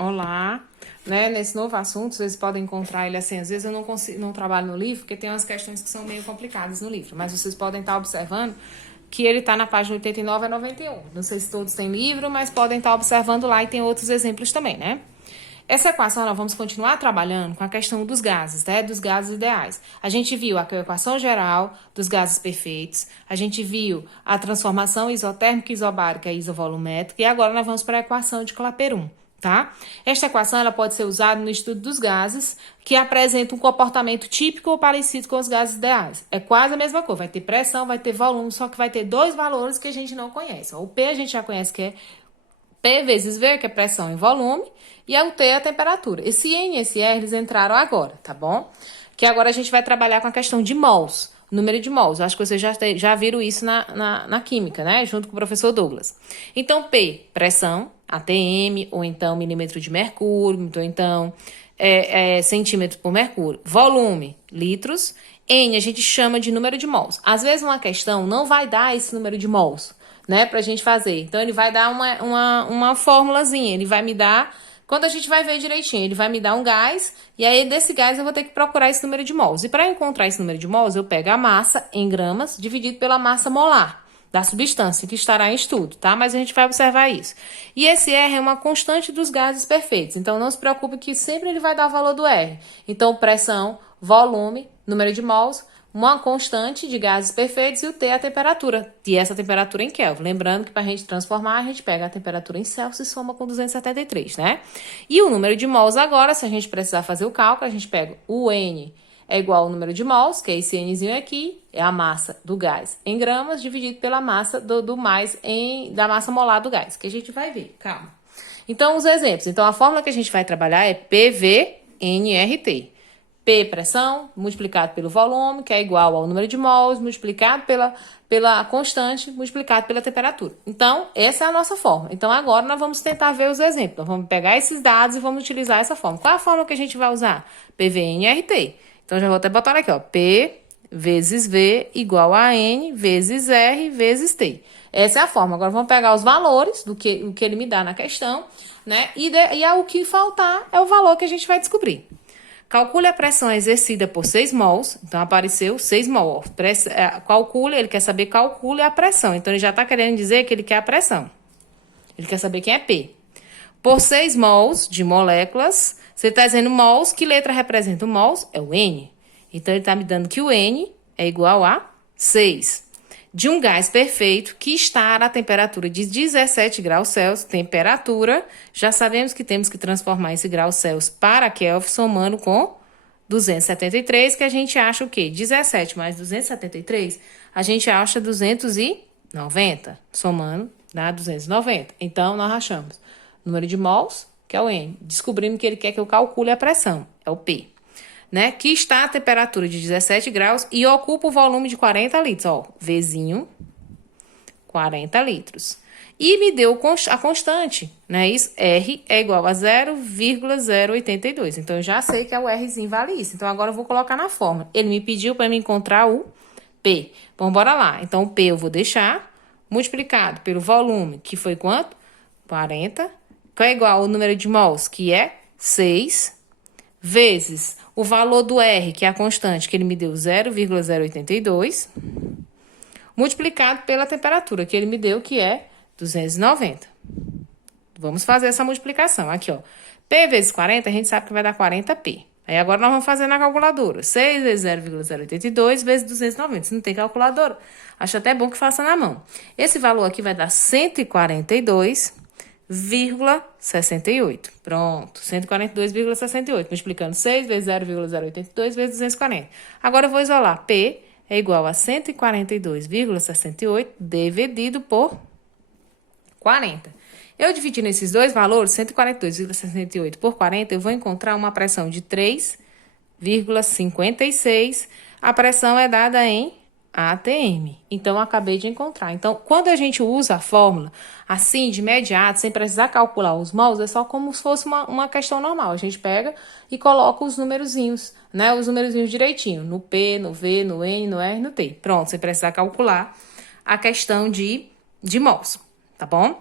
Olá, né? Nesse novo assunto, vocês podem encontrar ele assim. Às vezes eu não consigo, não trabalho no livro, porque tem umas questões que são meio complicadas no livro, mas vocês podem estar observando que ele está na página 89 a 91. Não sei se todos têm livro, mas podem estar observando lá e tem outros exemplos também, né? Essa equação, nós vamos continuar trabalhando com a questão dos gases, né? Dos gases ideais. A gente viu a equação geral dos gases perfeitos, a gente viu a transformação isotérmica, isobárica e isovolumétrica, e agora nós vamos para a equação de Clapeyron, tá? Esta equação ela pode ser usada no estudo dos gases que apresentam um comportamento típico ou parecido com os gases ideais. É quase a mesma coisa, vai ter pressão, vai ter volume, só que vai ter dois valores que a gente não conhece. O P a gente já conhece que é P vezes V, que é pressão e volume, e o T é a temperatura. Esse N e esse R, eles entraram agora, tá bom? Que agora a gente vai trabalhar com a questão de mols, número de mols. Acho que vocês já viram isso na química, né? Junto com o professor Douglas. Então, P, pressão, ATM, ou então milímetro de mercúrio, ou então centímetro por mercúrio. Volume, litros. N a gente chama de número de mols. Às vezes uma questão não vai dar esse número de mols, né, pra gente fazer. Então, ele vai dar uma formulazinha, ele vai me dar, quando a gente vai ver direitinho, ele vai me dar um gás, e aí desse gás eu vou ter que procurar esse número de mols. E para encontrar esse número de mols, eu pego a massa em gramas, dividido pela massa molar da substância, que estará em estudo, tá? Mas a gente vai observar isso. E esse R é uma constante dos gases perfeitos, então não se preocupe que sempre ele vai dar o valor do R. Então, pressão, volume, número de mols, uma constante de gases perfeitos e o T é a temperatura. E essa temperatura em Kelvin. Lembrando que para a gente transformar, a gente pega a temperatura em Celsius e soma com 273, né? E o número de mols agora, se a gente precisar fazer o cálculo, a gente pega o N é igual ao número de mols, que é esse Nzinho aqui, é a massa do gás em gramas, dividido pela massa da massa molar do gás, que a gente vai ver, calma. Então, os exemplos. Então, a fórmula que a gente vai trabalhar é PV-NRT. P, pressão, multiplicado pelo volume, que é igual ao número de mols, multiplicado pela constante, multiplicado pela temperatura. Então, essa é a nossa fórmula. Então, agora nós vamos tentar ver os exemplos. Nós vamos pegar esses dados e vamos utilizar essa fórmula. Qual é a fórmula que a gente vai usar? PVNRT. Então, já vou até botar aqui, ó. P vezes V igual a N vezes R vezes T. Essa é a fórmula. Agora, vamos pegar os valores do que ele me dá na questão, né? E o que faltar é o valor que a gente vai descobrir. Calcule a pressão exercida por 6 mols. Então, apareceu 6 mols. Ele quer saber, calcule a pressão. Então, ele já está querendo dizer que ele quer a pressão. Ele quer saber quem é P. Por 6 mols de moléculas, você está dizendo mols, que letra representa o mols? É o N. Então, ele está me dando que o N é igual a 6. De um gás perfeito que está a temperatura de 17 graus Celsius, temperatura, já sabemos que temos que transformar esse grau Celsius para Kelvin, somando com 273, que a gente acha o quê? 17 mais 273, a gente acha 290, somando dá 290. Então, nós achamos número de mols, que é o N. Descobrimos que ele quer que eu calcule a pressão, é o P. Né, que está a temperatura de 17 graus e ocupa o volume de 40 litros. Ó, Vzinho, 40 litros. E me deu a constante, né? Isso, R é igual a 0,082. Então, eu já sei que é o Rzinho vale isso. Então, agora eu vou colocar na fórmula. Ele me pediu para me encontrar o P. Então, bora lá. Então, o P eu vou deixar multiplicado pelo volume, que foi quanto? 40. Que é igual ao número de mols, que é 6, vezes o valor do R, que é a constante, que ele me deu 0,082, multiplicado pela temperatura, que ele me deu, que é 290. Vamos fazer essa multiplicação. Aqui, ó. P vezes 40, a gente sabe que vai dar 40P. Aí, agora, nós vamos fazer na calculadora. 6 vezes 0,082 vezes 290. Se não tem calculadora, acho até bom que faça na mão. Esse valor aqui vai dar 142,68. Pronto, 142,68. Multiplicando 6 vezes 0,082 vezes 240. Agora eu vou isolar. P é igual a 142,68 dividido por 40. Eu dividindo esses dois valores, 142,68 por 40, eu vou encontrar uma pressão de 3,56. A pressão é dada em ATM. Então, eu acabei de encontrar. Então, quando a gente usa a fórmula assim, de imediato, sem precisar calcular os mols, é só como se fosse uma questão normal. A gente pega e coloca os numerozinhos, né? Os numerozinhos direitinho. No P, no V, no N, no R, no T. Pronto, sem precisar calcular a questão de mols, tá bom?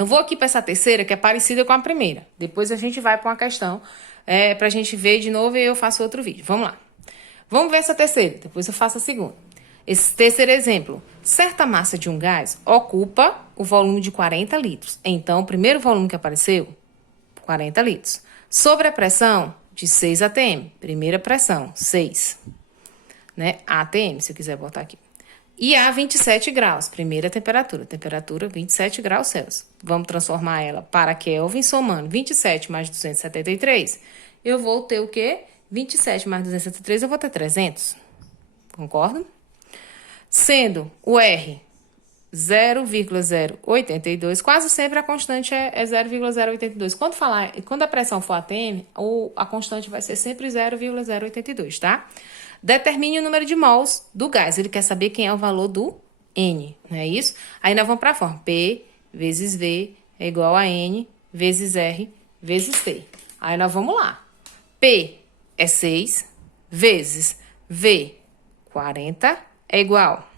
Eu vou aqui para essa terceira, que é parecida com a primeira. Depois a gente vai para uma questão para a gente ver de novo e eu faço outro vídeo. Vamos lá. Vamos ver essa terceira, depois eu faço a segunda. Esse terceiro exemplo. Certa massa de um gás ocupa o volume de 40 litros. Então, o primeiro volume que apareceu, 40 litros. Sobre a pressão de 6 atm. Primeira pressão, 6. Né? atm, se eu quiser botar aqui. E a 27 graus, primeira temperatura. Temperatura 27 graus Celsius. Vamos transformar ela para Kelvin, somando 27 mais 273. Eu vou ter o quê? 27 mais 273, eu vou ter 300. Concordo? Sendo o R 0,082, quase sempre a constante é 0,082. Quando a pressão for atm, a constante vai ser sempre 0,082, tá? Determine o número de mols do gás. Ele quer saber quem é o valor do N, não é isso? Aí nós vamos para a forma. P vezes V é igual a N vezes R vezes T. Aí nós vamos lá. P é 6 vezes V, 40, é igual.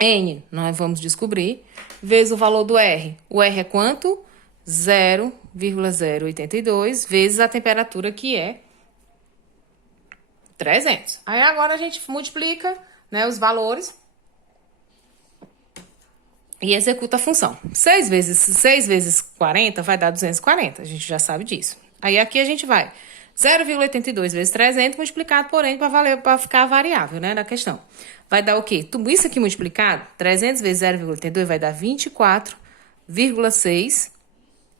N, nós vamos descobrir, vezes o valor do R. O R é quanto? 0,082 vezes a temperatura, que é 300. Aí agora a gente multiplica, né, os valores e executa a função. 6 vezes 40 vai dar 240, a gente já sabe disso. Aí aqui a gente vai 0,82 vezes 300 multiplicado por N para ficar variável, né, na questão. Vai dar o quê? Tudo isso aqui multiplicado, 300 vezes 0,82 vai dar 24,6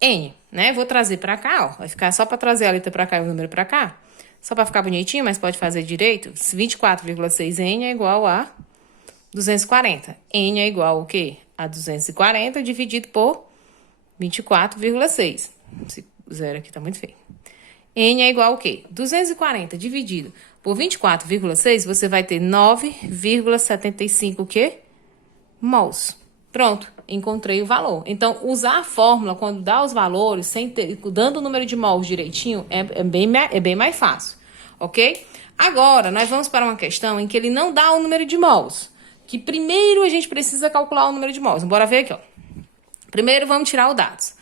N, né? Vou trazer para cá, ó. Vai ficar só para trazer a letra para cá e o número para cá. Só para ficar bonitinho, mas pode fazer direito. 24,6 N é igual a 240. N é igual ao quê? A 240 dividido por 24,6. Esse zero aqui tá muito feio. N é igual ao quê? 240 dividido por 24,6, você vai ter 9,75 o quê? Mols. Pronto, encontrei o valor. Então, usar a fórmula quando dá os valores, dando o número de mols direitinho, é bem mais fácil, ok? Agora, nós vamos para uma questão em que ele não dá o número de mols. Que primeiro a gente precisa calcular o número de mols. Bora ver aqui, ó. Primeiro, vamos tirar os dados.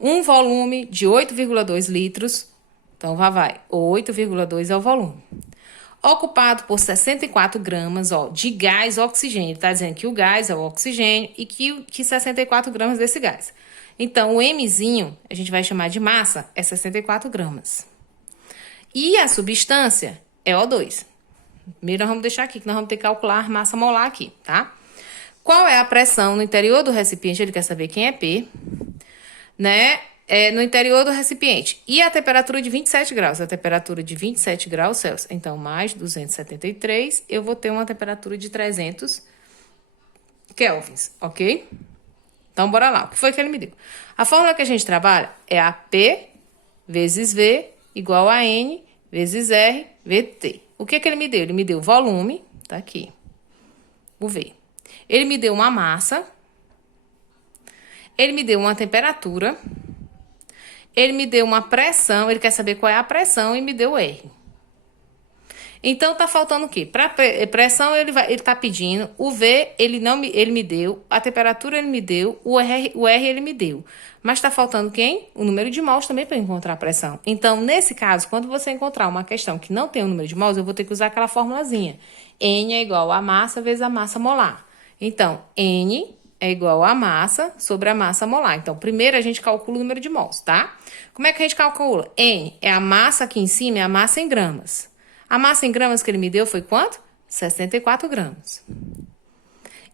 Um volume de 8,2 litros. Então, vai. 8,2 é o volume. Ocupado por 64 gramas, ó, de gás oxigênio. Está dizendo que o gás é o oxigênio e que 64 gramas desse gás. Então, o Mzinho, a gente vai chamar de massa, é 64 gramas. E a substância é O2. Primeiro, nós vamos deixar aqui, que nós vamos ter que calcular a massa molar aqui, tá? Qual é a pressão no interior do recipiente? Ele quer saber quem é P, né? No interior do recipiente. E a temperatura de 27 graus. A temperatura de 27 graus Celsius. Então, mais 273, eu vou ter uma temperatura de 300 kelvins, ok? Então, bora lá. O que foi que ele me deu? A fórmula que a gente trabalha é a P vezes V igual a N vezes R vezes T. O que ele me deu? Ele me deu volume, tá aqui, o V. Ele me deu uma massa. Ele me deu uma temperatura. Ele me deu uma pressão, ele quer saber qual é a pressão e me deu o R. Então, tá faltando o quê? Para pressão, ele tá pedindo, o V, ele me deu, a temperatura ele me deu, o R ele me deu. Mas tá faltando quem? O número de mols também para encontrar a pressão. Então, nesse caso, quando você encontrar uma questão que não tem o número de mols, eu vou ter que usar aquela formulazinha. N é igual a massa vezes a massa molar. Então, N é igual a massa sobre a massa molar. Então, primeiro a gente calcula o número de mols, tá? Como é que a gente calcula? N é a massa aqui em cima, é a massa em gramas. A massa em gramas que ele me deu foi quanto? 64 gramas.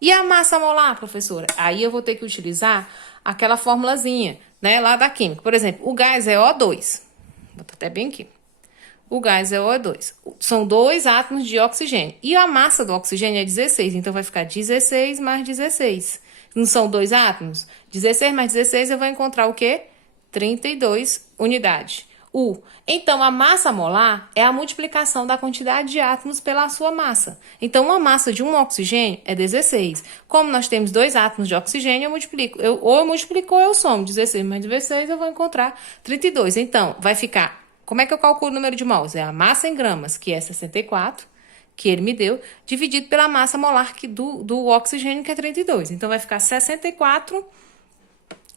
E a massa molar, professora? Aí eu vou ter que utilizar aquela formulazinha, né, lá da química. Por exemplo, o gás é O2. Vou botar até bem aqui. O gás é O2. São 2 átomos de oxigênio. E a massa do oxigênio é 16. Então, vai ficar 16 mais 16. Não são 2 átomos? 16 mais 16, eu vou encontrar o quê? 32 unidades. Então, a massa molar é a multiplicação da quantidade de átomos pela sua massa. Então, uma massa de um oxigênio é 16. Como nós temos 2 átomos de oxigênio, eu multiplico. Ou eu multiplico ou eu somo. 16 mais 16, eu vou encontrar 32. Então, vai ficar... Como é que eu calculo o número de mols? É a massa em gramas, que é 64, que ele me deu, dividido pela massa molar do oxigênio, que é 32. Então, vai ficar 64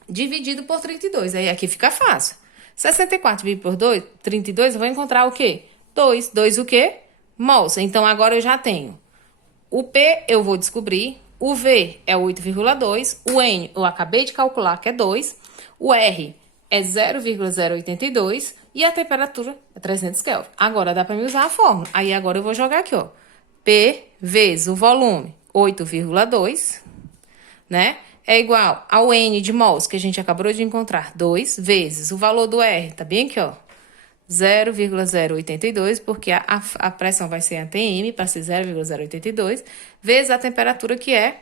dividido por 32. Aí aqui fica fácil. 64 dividido por 32, eu vou encontrar o quê? 2. 2 o quê? Mols. Então, agora eu já tenho. O P eu vou descobrir. O V é 8,2. O N eu acabei de calcular que é 2. O R é 0,082. E a temperatura é 300 Kelvin. Agora dá para me usar a fórmula. Aí agora eu vou jogar aqui, ó. P vezes o volume, 8,2, né? É igual ao N de mols, que a gente acabou de encontrar, 2, vezes o valor do R, tá bem aqui, ó, 0,082, porque a pressão vai ser ATM, para ser 0,082, vezes a temperatura, que é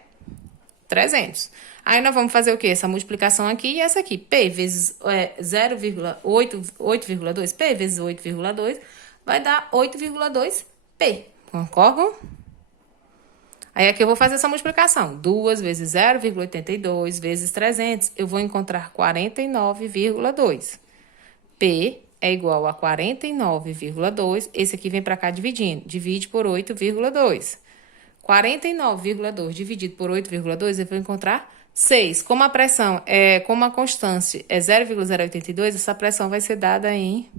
300. Aí nós vamos fazer o quê? Essa multiplicação aqui e essa aqui. P vezes 8,2, P vezes 8,2, vai dar 8,2P. Concordam? Aí aqui eu vou fazer essa multiplicação. 2 vezes 0,82 vezes 300, eu vou encontrar 49,2. P é igual a 49,2. Esse aqui vem para cá dividindo. Divide por 8,2. 49,2 dividido por 8,2, eu vou encontrar 6. Como a pressão como a constante é 0,082, essa pressão vai ser dada em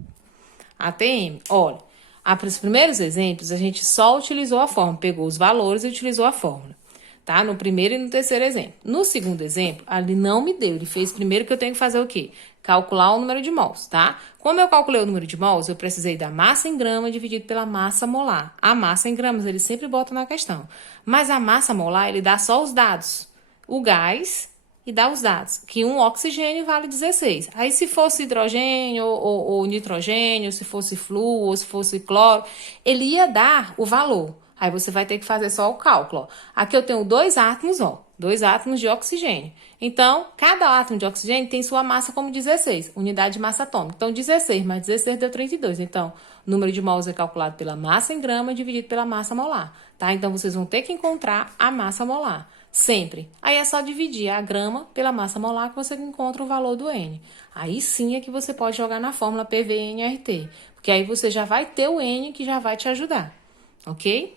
ATM. Olha, para os primeiros exemplos, a gente só utilizou a fórmula, pegou os valores e utilizou a fórmula, tá? No primeiro e no terceiro exemplo. No segundo exemplo, ele não me deu, ele fez primeiro que eu tenho que fazer o quê? Calcular o número de mols, tá? Como eu calculei o número de mols, eu precisei da massa em grama dividido pela massa molar. A massa em gramas, ele sempre bota na questão. Mas a massa molar, ele dá só os dados. O gás e dá os dados, que um oxigênio vale 16. Aí se fosse hidrogênio ou nitrogênio, se fosse flúor, ou se fosse cloro, ele ia dar o valor. Aí você vai ter que fazer só o cálculo, ó. Aqui eu tenho 2 átomos, ó, 2 átomos de oxigênio. Então, cada átomo de oxigênio tem sua massa como 16, unidade de massa atômica. Então, 16 mais 16 deu 32. Então, o número de mols é calculado pela massa em grama dividido pela massa molar, tá? Então, vocês vão ter que encontrar a massa molar. Sempre. Aí é só dividir a grama pela massa molar que você encontra o valor do N. Aí sim é que você pode jogar na fórmula PV-NRT, porque aí você já vai ter o N que já vai te ajudar, ok?